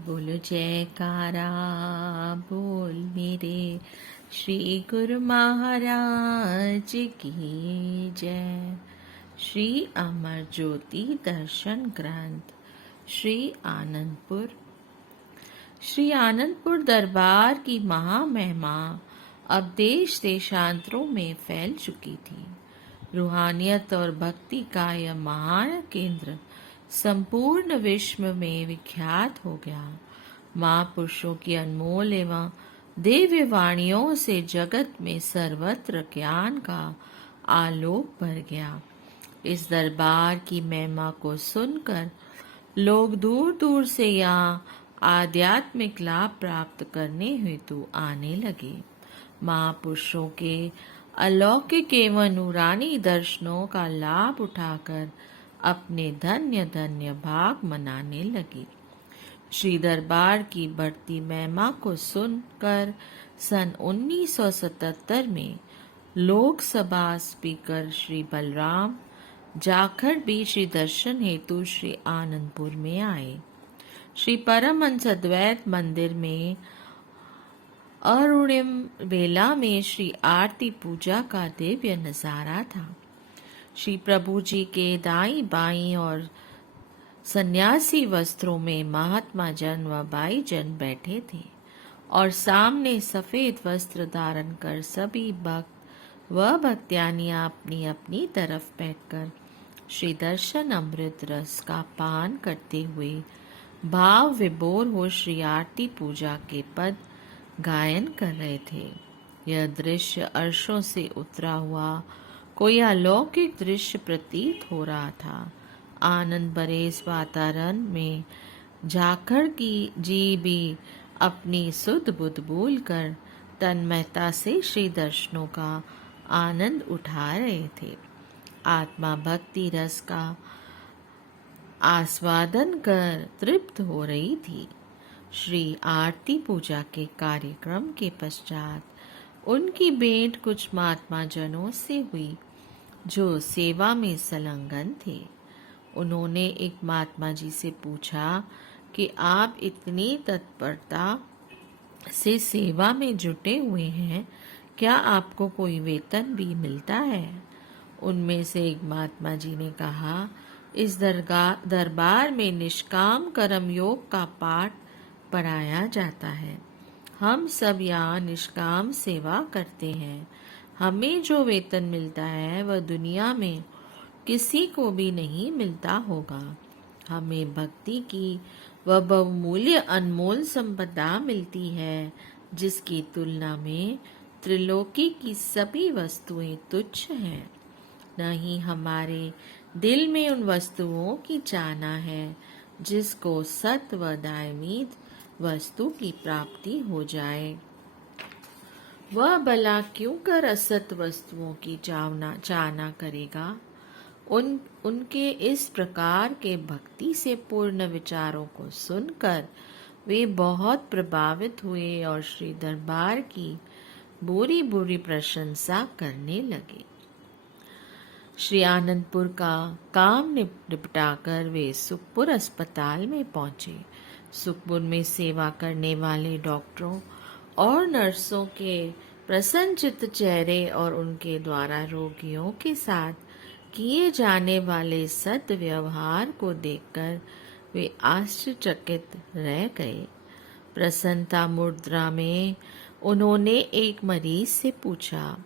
बोलो जयकारा बोल मेरे श्री गुरु महाराज की जय। श्री अमर ज्योति दर्शन ग्रंथ श्री आनंदपुर। श्री आनंदपुर दरबार की महामहिमा अब देश देशांतरों में फैल चुकी थी। रूहानियत और भक्ति का यह महान केंद्र संपूर्ण विश्व में विख्यात हो गया। महापुरुषों की अनमोल एवं दिव्य वाणियों से जगत में सर्वत्र ज्ञान का आलोक भर गया। इस दरबार की महिमा को सुनकर लोग दूर दूर से यहाँ आध्यात्मिक लाभ प्राप्त करने हेतु आने लगे। महापुरुषों के अलौकिक एवं नूरानी दर्शनों का लाभ उठाकर अपने धन्य धन्य भाग मनाने लगे। श्री दरबार की बढ़ती महिमा को सुनकर सन 1977 में लोकसभा स्पीकर श्री बलराम जाखड़ भी श्री दर्शन हेतु श्री आनंदपुर में आए। श्री परमहंस अद्वैत मंदिर में अरुणिम बेला में श्री आरती पूजा का दिव्य नजारा था। श्री प्रभु जी के दाई बाई और सन्यासी वस्त्रों में महात्मा जन व बाई जन बैठे थे और सामने सफेद वस्त्र धारण कर सभी भक्त व भक्त्यानियां अपनी अपनी तरफ बैठकर श्री दर्शन अमृत रस का पान करते हुए भाव विभोर हो श्री आरती पूजा के पद गायन कर रहे थे। यह दृश्य अर्शों से उतरा हुआ कोई अलौकिक दृश्य प्रतीत हो रहा था। आनंद भरे इस वातावरण में जाखड़ की जी भी अपनी सुध बुध बोल कर तन्मयता से श्री दर्शनों का आनंद उठा रहे थे। आत्मा भक्ति रस का आस्वादन कर तृप्त हो रही थी। श्री आरती पूजा के कार्यक्रम के पश्चात उनकी भेंट कुछ महात्मा जनों से हुई जो सेवा में संलग्न थे। उन्होंने एक महात्मा जी से पूछा कि आप इतनी तत्परता से सेवा में जुटे हुए हैं, क्या आपको कोई वेतन भी मिलता है? उनमें से एक महात्मा जी ने कहा, इस दरबार में निष्काम कर्म योग का पाठ पढ़ाया जाता है। हम सब यहाँ निष्काम सेवा करते हैं। हमें जो वेतन मिलता है वह दुनिया में किसी को भी नहीं मिलता होगा। हमें भक्ति की वह बहुमूल्य अनमोल संपदा मिलती है जिसकी तुलना में त्रिलोकी की सभी वस्तुएं तुच्छ हैं। नहीं हमारे दिल में उन वस्तुओं की चाहना है जिसको सत व दायमीद वस्तु की प्राप्ति हो जाए। वह भला क्यों कर असत वस्तुओं की चाहना करेगा? उनके इस प्रकार के भक्ति से पूर्ण विचारों को सुनकर वे बहुत प्रभावित हुए और श्री दरबार की बुरी बुरी प्रशंसा करने लगे। श्री आनंदपुर का काम निपटाकर वे सुखपुर अस्पताल में पहुंचे। सुखपुर में सेवा करने वाले डॉक्टरों और नर्सों के प्रसन्नचित्त चेहरे और उनके द्वारा रोगियों के साथ किए जाने वाले सद्व्यवहार को देखकर वे आश्चर्यचकित रह गए। प्रसन्नता मुद्रा में उन्होंने एक मरीज से पूछा,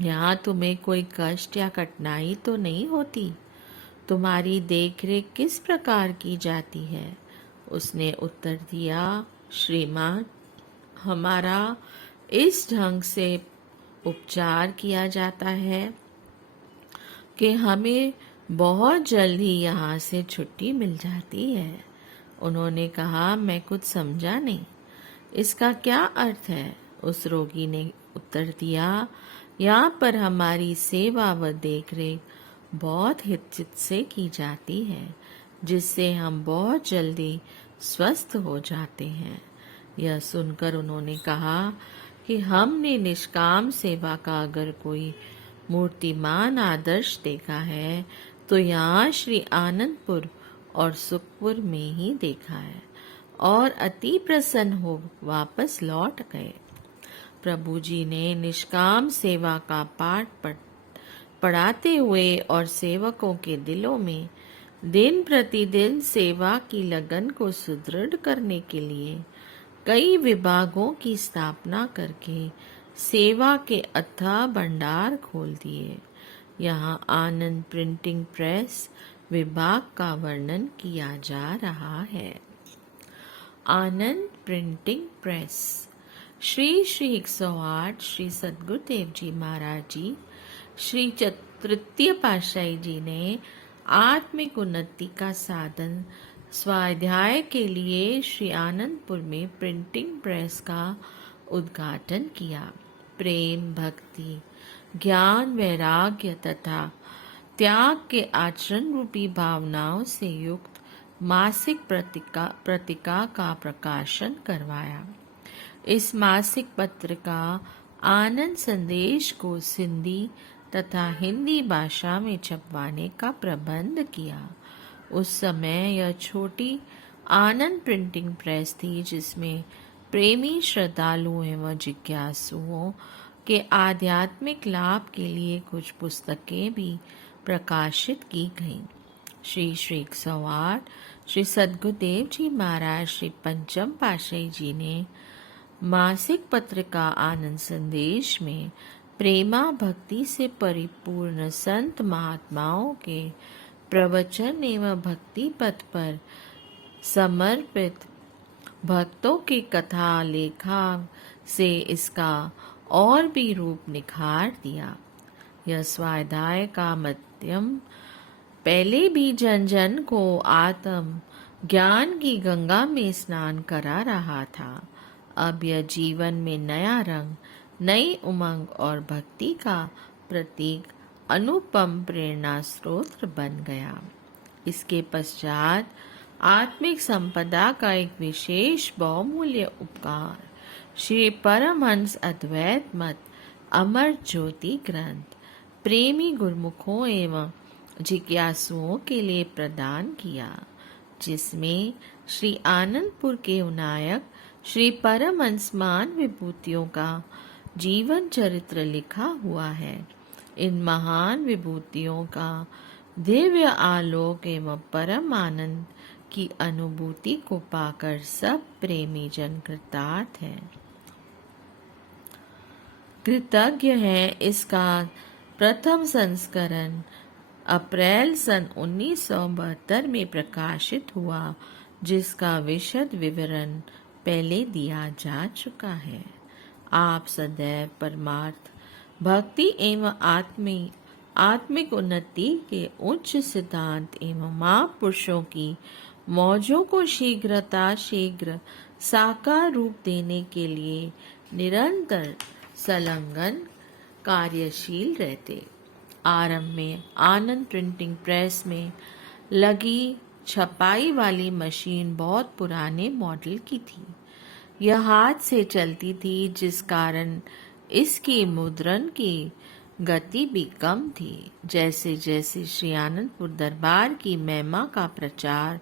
यहाँ तुम्हें कोई कष्ट या कठिनाई तो नहीं होती? तुम्हारी देखरेख किस प्रकार की जाती है? उसने उत्तर दिया, श्रीमान, हमारा इस ढंग से उपचार किया जाता है कि हमें बहुत जल्द ही यहाँ से छुट्टी मिल जाती है। उन्होंने कहा, मैं कुछ समझा नहीं, इसका क्या अर्थ है? उस रोगी ने उत्तर दिया, यहाँ पर हमारी सेवा व देखरेख बहुत हित से की जाती है जिससे हम बहुत जल्दी स्वस्थ हो जाते हैं। यह सुनकर उन्होंने कहा कि हमने निष्काम सेवा का अगर कोई मूर्तिमान आदर्श देखा है तो यहाँ श्री आनंदपुर और सुखपुर में ही देखा है। और अति प्रसन्न हो वापस लौट गए। प्रभु जी ने निष्काम सेवा का पाठ पढ़ाते हुए और सेवकों के दिलों में दिन प्रतिदिन सेवा की लगन को सुदृढ़ करने के लिए कई विभागों की स्थापना करके सेवा के अथाह भंडार खोल दिए। यहाँ आनंद प्रिंटिंग प्रेस विभाग का वर्णन किया जा रहा है। आनंद प्रिंटिंग प्रेस। श्री श्री 108 श्री सद्गुरुदेव जी महाराज जी श्री तृतीय पातशाही जी ने आत्मिक उन्नति का साधन स्वाध्याय के लिए श्री आनंदपुर में प्रिंटिंग प्रेस का उद्घाटन किया। प्रेम, भक्ति, ज्ञान, वैराग्य तथा त्याग के आचरण रूपी भावनाओं से युक्त मासिक पत्रिका का प्रकाशन करवाया। इस मासिक पत्रिका आनंद संदेश को सिंधी तथा हिंदी भाषा में छपवाने का प्रबंध किया। उस समय यह छोटी आनंद प्रिंटिंग प्रेस थी जिसमें प्रेमी श्रद्धालुओं एवं जिज्ञासुओं के आध्यात्मिक लाभ के लिए कुछ पुस्तकें भी प्रकाशित की गईं। श्री श्री 108 श्री सद्गुरुदेव जी महाराज श्री पंचम पातशाही जी ने मासिक पत्रिका आनंद संदेश में प्रेमा भक्ति से परिपूर्ण संत महात्माओं के प्रवचन एवं भक्ति पथ पर समर्पित भक्तों की कथा लेखा से इसका और भी रूप निखार दिया। यह स्वाध्याय का माध्यम पहले भी जन जन को आत्म ज्ञान की गंगा में स्नान करा रहा था। अब यह जीवन में नया रंग, नई उमंग और भक्ति का प्रतीक अनुपम प्रेरणा स्रोत बन गया। इसके पश्चात आत्मिक संपदा का एक विशेष बहुमूल्य उपकार श्री परमहंस अद्वैत मत अमर ज्योति ग्रंथ प्रेमी गुरुमुखों एवं जिज्ञासुओं के लिए प्रदान किया, जिसमें श्री आनंदपुर के विनायक श्री परमहंस मान विभूतियों का जीवन चरित्र लिखा हुआ है। इन महान विभूतियों का दिव्य आलोक एवं परम आनंद की अनुभूति को पाकर सब प्रेमी जन कृतार्थ हैं, कृतज्ञ हैं। इसका प्रथम संस्करण अप्रैल सन 1972 में प्रकाशित हुआ, जिसका विशद विवरण पहले दिया जा चुका है। आप सदैव परमार्थ, भक्ति एवं आत्मिक उन्नति के उच्च सिद्धांत एवं महापुरुषों की मौजों को शीघ्र साकार रूप देने के लिए निरंतर संलग्न कार्यशील रहते। आरंभ में आनंद प्रिंटिंग प्रेस में लगी छपाई वाली मशीन बहुत पुराने मॉडल की थी। यह हाथ से चलती थी, जिस कारण इसकी मुद्रण की गति भी कम थी। जैसे जैसे श्री आनंदपुर दरबार की महिमा का प्रचार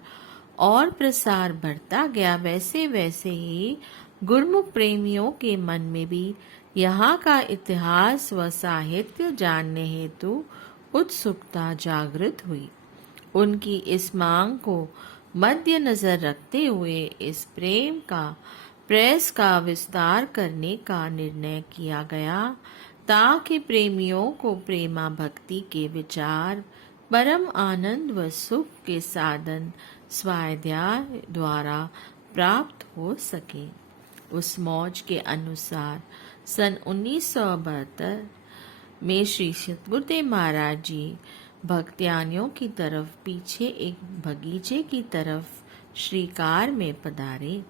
और प्रसार बढ़ता गया, वैसे वैसे ही गुरुमुख प्रेमियों के मन में भी यहाँ का इतिहास व साहित्य जानने हेतु उत्सुकता जागृत हुई। उनकी इस मांग को मद्देनजर रखते हुए इस प्रेस का विस्तार करने का निर्णय किया गया, ताकि प्रेमियों को प्रेमा भक्ति के विचार, परम आनंद व सुख के साधन स्वाध्याय द्वारा प्राप्त हो सके। उस मौज के अनुसार सन 1972 में श्री सद्गुरुदेव महाराज जी भक्त्यानियों की तरफ पीछे एक बगीचे की तरफ श्रीकार में पधारे।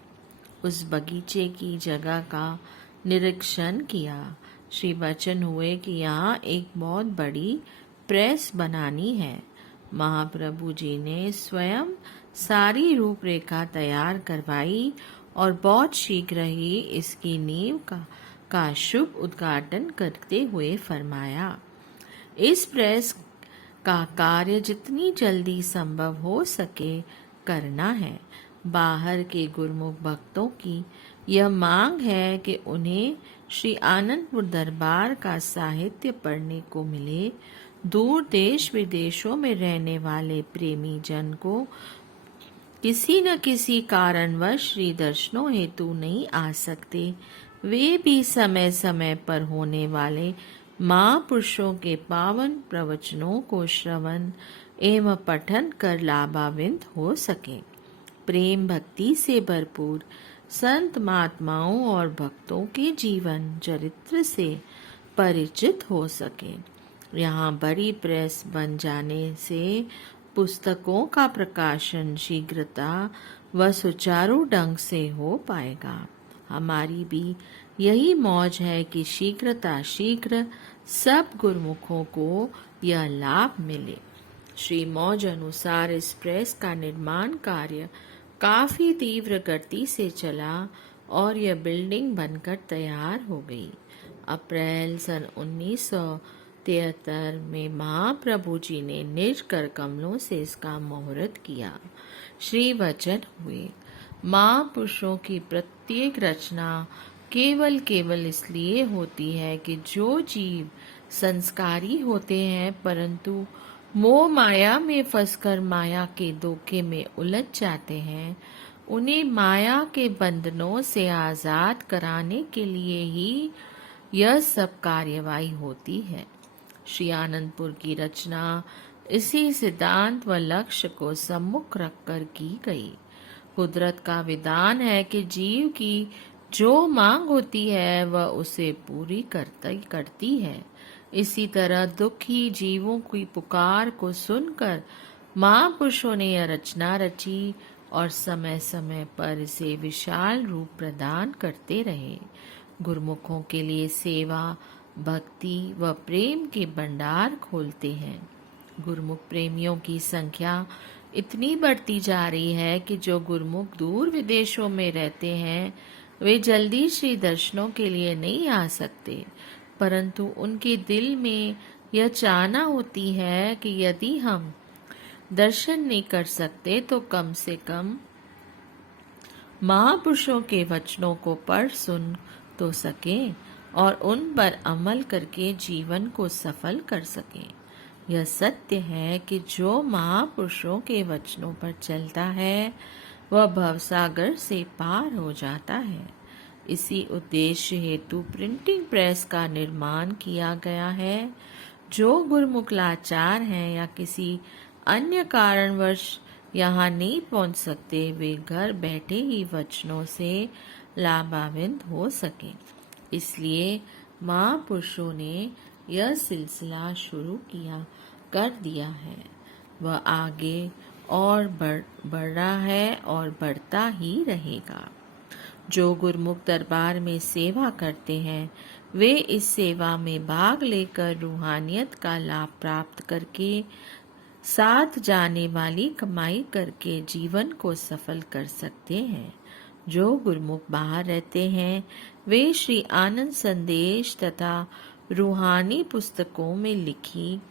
उस बगीचे की जगह का निरीक्षण किया। श्री वचन हुए कि यहाँ एक बहुत बड़ी प्रेस बनानी है। महाप्रभु जी ने स्वयं सारी रूपरेखा तैयार करवाई और बहुत शीघ्र ही इसकी नींव का शुभ उद्घाटन करते हुए फरमाया, इस प्रेस का कार्य जितनी जल्दी संभव हो सके करना है। बाहर के गुरुमुख भक्तों की यह मांग है कि उन्हें श्री आनंदपुर दरबार का साहित्य पढ़ने को मिले। दूर देश विदेशों में रहने वाले प्रेमी जन को किसी न किसी कारणवश श्री दर्शनों हेतु नहीं आ सकते, वे भी समय समय पर होने वाले महापुरुषों के पावन प्रवचनों को श्रवण एवं पठन कर लाभान्वित हो सके। प्रेम भक्ति से भरपूर संत महात्माओं और भक्तों के जीवन चरित्र से परिचित हो सके। यहाँ बड़ी प्रेस बन जाने से पुस्तकों का प्रकाशन शीघ्रता व सुचारू ढंग से हो पाएगा। हमारी भी यही मौज है कि शीघ्र सब गुरुमुखों को यह लाभ मिले। श्री मौज अनुसार इस प्रेस का निर्माण कार्य काफी तीव्र गति से चला और यह बिल्डिंग बनकर तैयार हो गई। अप्रैल सन 1973 में महाप्रभु जी ने निज कर कमलों से इसका मुहूर्त किया। श्री वचन हुए। महापुरुषों की प्रत्येक रचना केवल इसलिए होती है कि जो जीव संस्कारी होते हैं परंतु मोह माया में फंसकर माया के धोखे में उलझ जाते हैं, उन्हें माया के बंधनों से आजाद कराने के लिए ही यह सब कार्यवाही होती है। श्री आनंदपुर की रचना इसी सिद्धांत व लक्ष्य को सम्मुख रखकर की गई। कुदरत का विधान है कि जीव की जो मांग होती है वह उसे पूरी करती है। इसी तरह दुखी जीवों की पुकार को सुनकर महापुरुषों ने यह रचना रची और समय समय पर इसे विशाल रूप प्रदान करते रहे। गुरुमुखों के लिए सेवा, भक्ति व प्रेम के भंडार खोलते हैं। गुरुमुख प्रेमियों की संख्या इतनी बढ़ती जा रही है कि जो गुरुमुख दूर विदेशों में रहते हैं वे जल्दी श्री दर्शनों के लिए नहीं आ सकते, परंतु उनके दिल में यह चाहना होती है कि यदि हम दर्शन नहीं कर सकते तो कम से कम महापुरुषों के वचनों को पढ़ सुन तो सकें और उन पर अमल करके जीवन को सफल कर सकें। यह सत्य है कि जो महापुरुषों के वचनों पर चलता है वह भवसागर से पार हो जाता है। इसी उद्देश्य हेतु प्रिंटिंग प्रेस का निर्माण किया गया है। जो गुरुमुख लाचार हैं या किसी अन्य कारणवश यहाँ नहीं पहुँच सकते, वे घर बैठे ही वचनों से लाभान्वित हो सके। इसलिए महापुरुषों ने यह सिलसिला शुरू कर दिया है। वह आगे और बढ़ रहा है और बढ़ता ही रहेगा। जो गुरुमुख दरबार में सेवा करते हैं वे इस सेवा में भाग लेकर रूहानियत का लाभ प्राप्त करके साथ जाने वाली कमाई करके जीवन को सफल कर सकते हैं। जो गुरुमुख बाहर रहते हैं वे श्री आनंद संदेश तथा रूहानी पुस्तकों में लिखी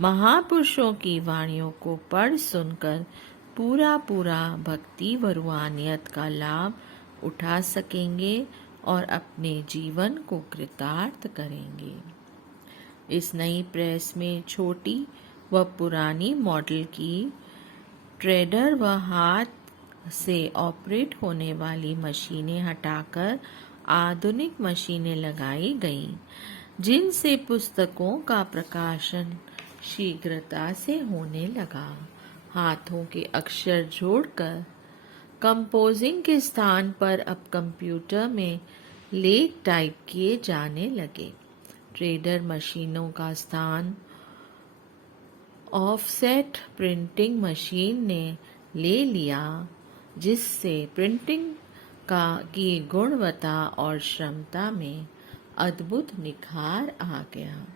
महापुरुषों की वाणियों को पढ़ सुनकर पूरा भक्ति व रूहानियत का लाभ उठा सकेंगे और अपने जीवन को कृतार्थ करेंगे। इस नई प्रेस में छोटी व पुरानी मॉडल की ट्रेडर व हाथ से ऑपरेट होने वाली मशीनें हटाकर आधुनिक मशीनें लगाई गईं, जिनसे पुस्तकों का प्रकाशन शीघ्रता से होने लगा। हाथों के अक्षर जोड़कर कंपोजिंग के स्थान पर अब कंप्यूटर में लेख टाइप किए जाने लगे। ट्रेडर मशीनों का स्थान ऑफसेट प्रिंटिंग मशीन ने ले लिया, जिससे प्रिंटिंग की गुणवत्ता और क्षमता में अद्भुत निखार आ गया।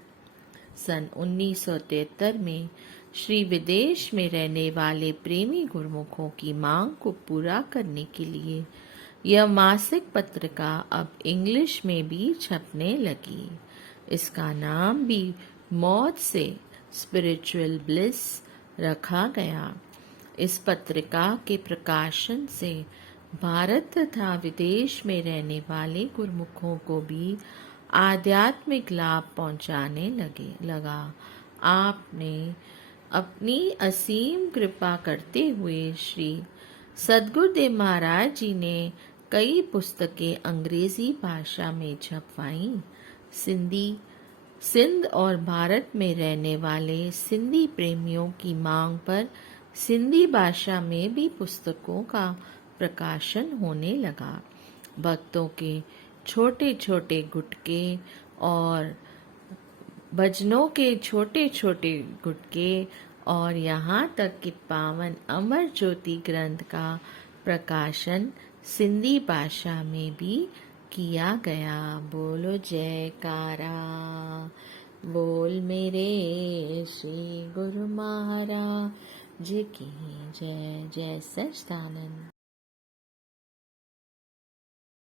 सन 1973 में श्री विदेश में रहने वाले प्रेमी गुरुमुखों की मांग को पूरा करने के लिए यह मासिक पत्रिका अब इंग्लिश में भी छपने लगी। इसका नाम भी मौत से स्पिरिचुअल ब्लिस रखा गया। इस पत्रिका के प्रकाशन से भारत तथा विदेश में रहने वाले गुरुमुखों को भी आध्यात्मिक लाभ पहुंचाने लगा। आपने अपनी असीम कृपा करते हुए श्री सद्गुरुदेव महाराज जी ने कई पुस्तकें अंग्रेजी भाषा में छपवाई। सिंध और भारत में रहने वाले सिंधी प्रेमियों की मांग पर सिंधी भाषा में भी पुस्तकों का प्रकाशन होने लगा। भक्तों के छोटे छोटे गुटके और भजनों के छोटे छोटे गुटके और यहाँ तक कि पावन अमर ज्योति ग्रंथ का प्रकाशन सिंधी भाषा में भी किया गया। बोलो जयकारा, बोल मेरे श्री गुरु महाराज की जय। जय सच्चिदानंद।